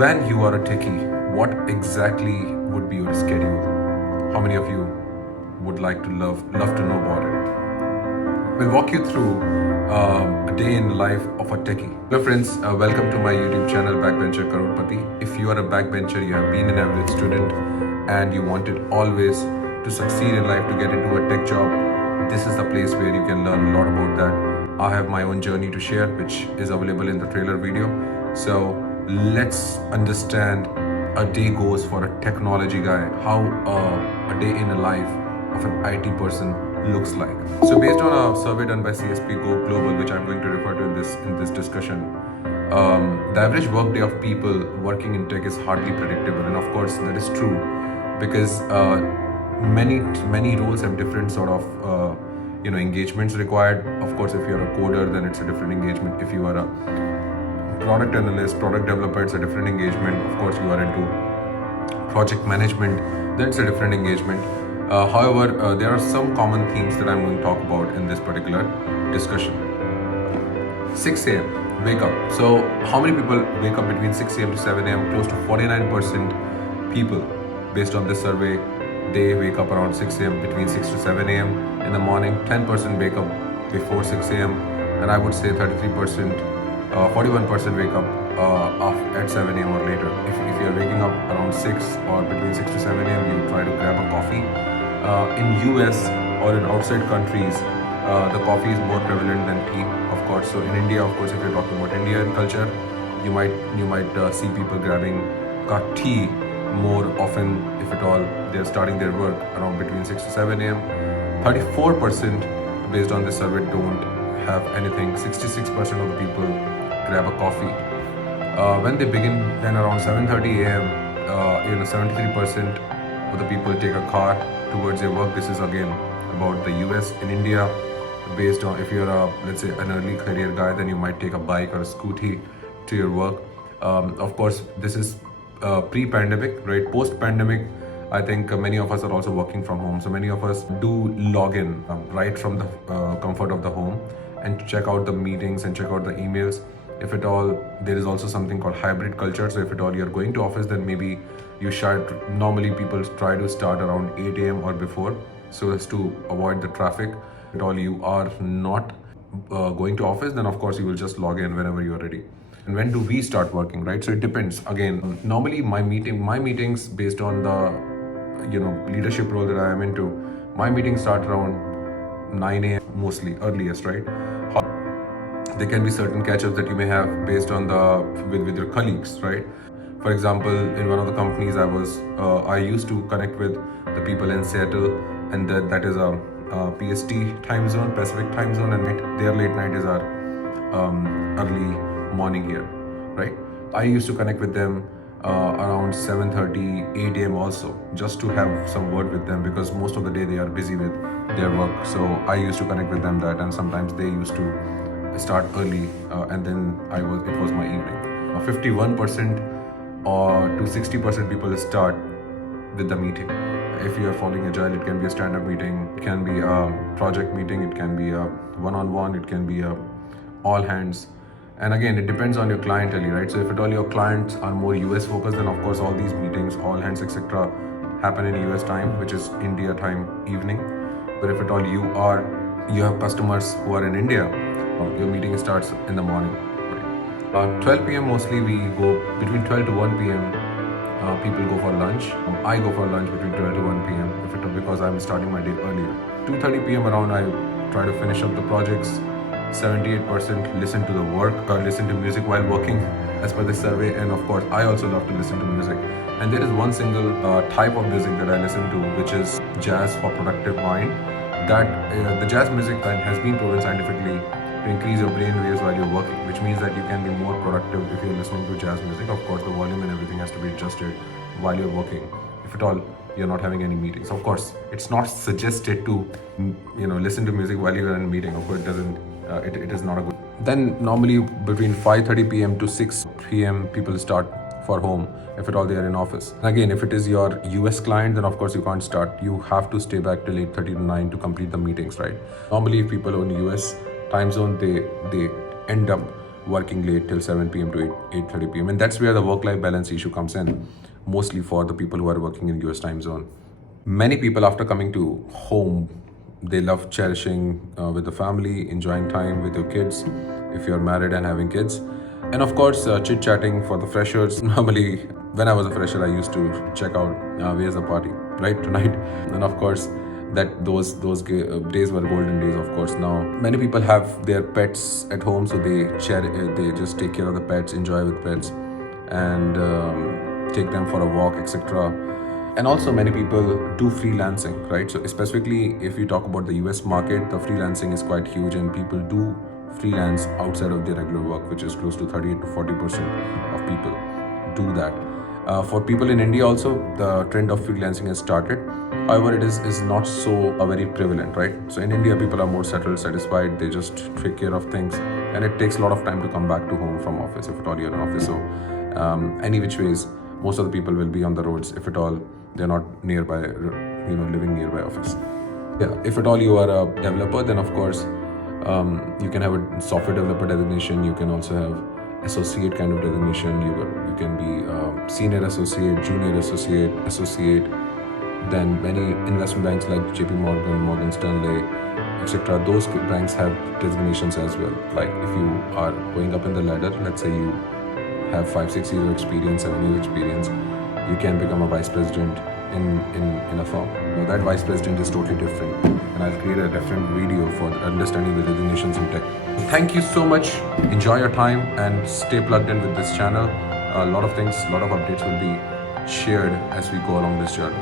When you are a techie, what exactly would be your schedule? How many of you would like to love to know about it? We'll walk you through a day in the life of a techie. Hello friends, welcome to my YouTube channel Backbencher Karorpati. If you are a backbencher, you have been an average student and you wanted always to succeed in life, to get into a tech job, this is the place where you can learn a lot about that. I have my own journey to share, which is available in the trailer video. So let's understand a day goes for a technology guy, how a day in a life of an IT person looks like. So based on a survey done by CSP Go Global, which I'm going to refer to in this discussion, the average workday of people working in tech is hardly predictable, and of course that is true because many roles have different sort of engagements required. Of course, if you're a coder, then it's a different engagement. If you are a product analyst, product developer, it's a different engagement. Of course, you are into project management, then it's a different engagement. However, there are some common themes that I'm going to talk about in this particular discussion. 6 a.m. wake up. So how many people wake up between 6 a.m. to 7 a.m.? Close to 49% people, based on this survey, they wake up around 6 a.m. between 6 to 7 a.m. in the morning. 10% wake up before 6 a.m. and I would say 33%, 41% wake up at 7 a.m. or later. If you're waking up around 6 or between 6 to 7 a.m., you try to grab a coffee. In US or in outside countries, the coffee is more prevalent than tea, of course. So in India, of course, if you're talking about Indian culture, you might see people grabbing tea more often, if at all, they're starting their work around between 6 to 7 a.m. 34% based on this survey don't have anything. 66% of the people grab a coffee. When they begin, then around 7:30 a.m., 73% of the people take a car towards their work. This is again about the US. In India, based on if you're let's say an early career guy, then you might take a bike or a scooty to your work. Of course, this is pre-pandemic, right? Post-pandemic, I think many of us are also working from home. So many of us do log in right from the comfort of the home and check out the meetings and check out the emails. If at all, there is also something called hybrid culture. So if at all you're going to office, then maybe you should, normally people try to start around 8 a.m. or before, so as to avoid the traffic. If at all you are not going to office, then of course you will just log in whenever you're ready. And when do we start working, right? So it depends. Again, normally my meetings based on the leadership role that I am into, my meetings start around 9 a.m. mostly, earliest, right? There can be certain catch-ups that you may have based on with your colleagues, right? For example, in one of the companies I used to connect with the people in Seattle, and that is a PST time zone, Pacific time zone, and their late night is our early morning here, right? I used to connect with them around 7:30, 8 a.m. also, just to have some word with them, because most of the day they are busy with their work. So I used to connect with them that, and sometimes they used to start early, and then it was my evening. 51% or to 60% people start with the meeting. If you are following Agile, it can be a stand-up meeting, it can be a project meeting, it can be a one-on-one, it can be a all hands. And again, it depends on your clientele, right? So if at all your clients are more US focused, then of course all these meetings, all hands, etc., happen in US time, which is India time evening. But if at all you have customers who are in India, your meeting starts in the morning. Right? 12 p.m. mostly we go between 12 to 1 p.m. People go for lunch. I go for lunch between 12 to 1 p.m. Because I'm starting my day earlier. 2:30 p.m. around I try to finish up the projects. 78% listen to the work or listen to music while working, as per this survey. And of course, I also love to listen to music. And there is one single type of music that I listen to, which is jazz for productive mind. That the jazz music has been proven scientifically to increase your brain waves while you're working, which means that you can be more productive if you're listening to jazz music. Of course, the volume and everything has to be adjusted while you're working. If at all you're not having any meetings, of course, it's not suggested to listen to music while you're in a meeting. Of course, it doesn't. It is not a good. Then normally between 5:30 p.m. to 6 p.m. people start for home, if at all they are in office. Again, if it is your US client, then of course you can't start. You have to stay back till 8:30 to 9 to complete the meetings, right? Normally, if people in US time zone, they end up working late till 7 p.m. to 8:30 p.m. And that's where the work-life balance issue comes in, mostly for the people who are working in US time zone. Many people, after coming to home, they love cherishing with the family, enjoying time with your kids, if you're married and having kids. And of course, chit-chatting for the freshers. Normally, when I was a fresher, I used to check out where's the party, right, tonight. And of course, that those days were golden days. Of course, now many people have their pets at home, so they just take care of the pets, enjoy with pets, and take them for a walk, etc. And also many people do freelancing, right? So specifically if you talk about the US market, the freelancing is quite huge, and people do freelance outside of their regular work, which is close to 38 to 40% of people do that. For people in India also, the trend of freelancing has started. However, it is not so very prevalent, right? So in India, people are more settled, satisfied. They just take care of things, and it takes a lot of time to come back to home from office, if at all you're in office. So any which ways, most of the people will be on the roads, if at all they're not nearby, living nearby office. Yeah, if at all you are a developer, then of course you can have a software developer designation. You can also have associate kind of designation. You can be senior associate, junior associate. Then many investment banks like JP Morgan, Morgan Stanley, etc. Those banks have designations as well. Like if you are going up in the ladder, let's say you have 5-6 years of experience, 7 years experience, you can become a vice president in a firm. Now that vice president is totally different, and I'll create a different video for understanding the designations in tech. Thank you so much. Enjoy your time and stay plugged in with this channel. A lot of things, a lot of updates will be shared as we go along this journey.